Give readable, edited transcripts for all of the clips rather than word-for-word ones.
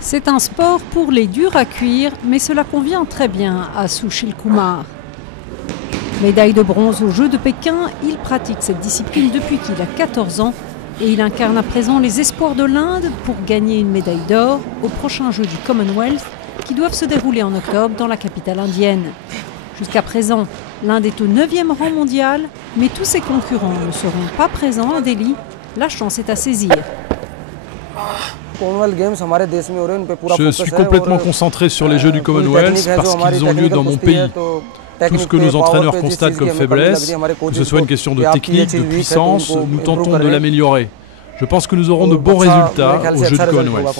C'est un sport pour les durs à cuire, mais cela convient très bien à Sushil Kumar. Médaille de bronze aux Jeux de Pékin, il pratique cette discipline depuis qu'il a 14 ans et il incarne à présent les espoirs de l'Inde pour gagner une médaille d'or aux prochains Jeux du Commonwealth qui doivent se dérouler en octobre dans la capitale indienne. Jusqu'à présent, l'Inde est au 9e rang mondial, mais tous ses concurrents ne seront pas présents à Delhi. La chance est à saisir. Je suis complètement concentré sur les Jeux du Commonwealth parce qu'ils ont lieu dans mon pays. Tout ce que nos entraîneurs constatent comme faiblesse, que ce soit une question de technique, de puissance, nous tentons de l'améliorer. Je pense que nous aurons de bons résultats aux Jeux du Commonwealth.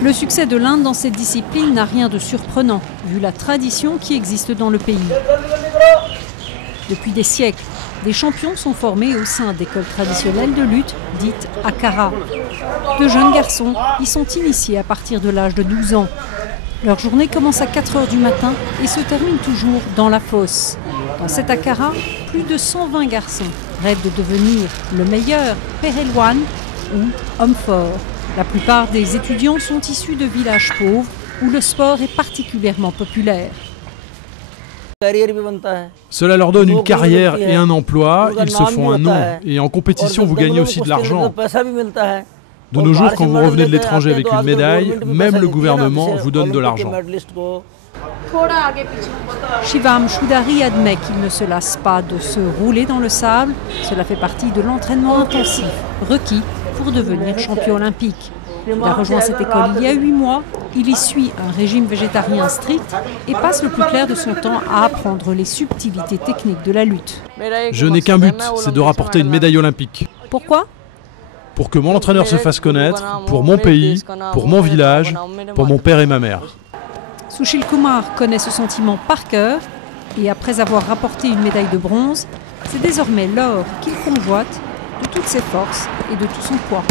Le succès de l'Inde dans cette discipline n'a rien de surprenant, vu la tradition qui existe dans le pays. Depuis des siècles, des champions sont formés au sein d'écoles traditionnelles de lutte, dites Akhara. De jeunes garçons y sont initiés à partir de l'âge de 12 ans. Leur journée commence à 4 h du matin et se termine toujours dans la fosse. Dans cette Akhara, plus de 120 garçons rêvent de devenir le meilleur Pehelwan ou homme fort. La plupart des étudiants sont issus de villages pauvres où le sport est particulièrement populaire. Cela leur donne une carrière et un emploi, ils se font un nom. Et en compétition, vous gagnez aussi de l'argent. De nos jours, quand vous revenez de l'étranger avec une médaille, même le gouvernement vous donne de l'argent. Shivam Choudhary admet qu'il ne se lasse pas de se rouler dans le sable. Cela fait partie de l'entraînement intensif requis pour devenir champion olympique. Il a rejoint cette école il y a 8 mois. Il y suit un régime végétarien strict et passe le plus clair de son temps à apprendre les subtilités techniques de la lutte. Je n'ai qu'un but, c'est de rapporter une médaille olympique. Pourquoi ? Pour que mon entraîneur se fasse connaître, pour mon pays, pour mon village, pour mon père et ma mère. Sushil Kumar connaît ce sentiment par cœur et après avoir rapporté une médaille de bronze, c'est désormais l'or qu'il convoite de toutes ses forces et de tout son poids.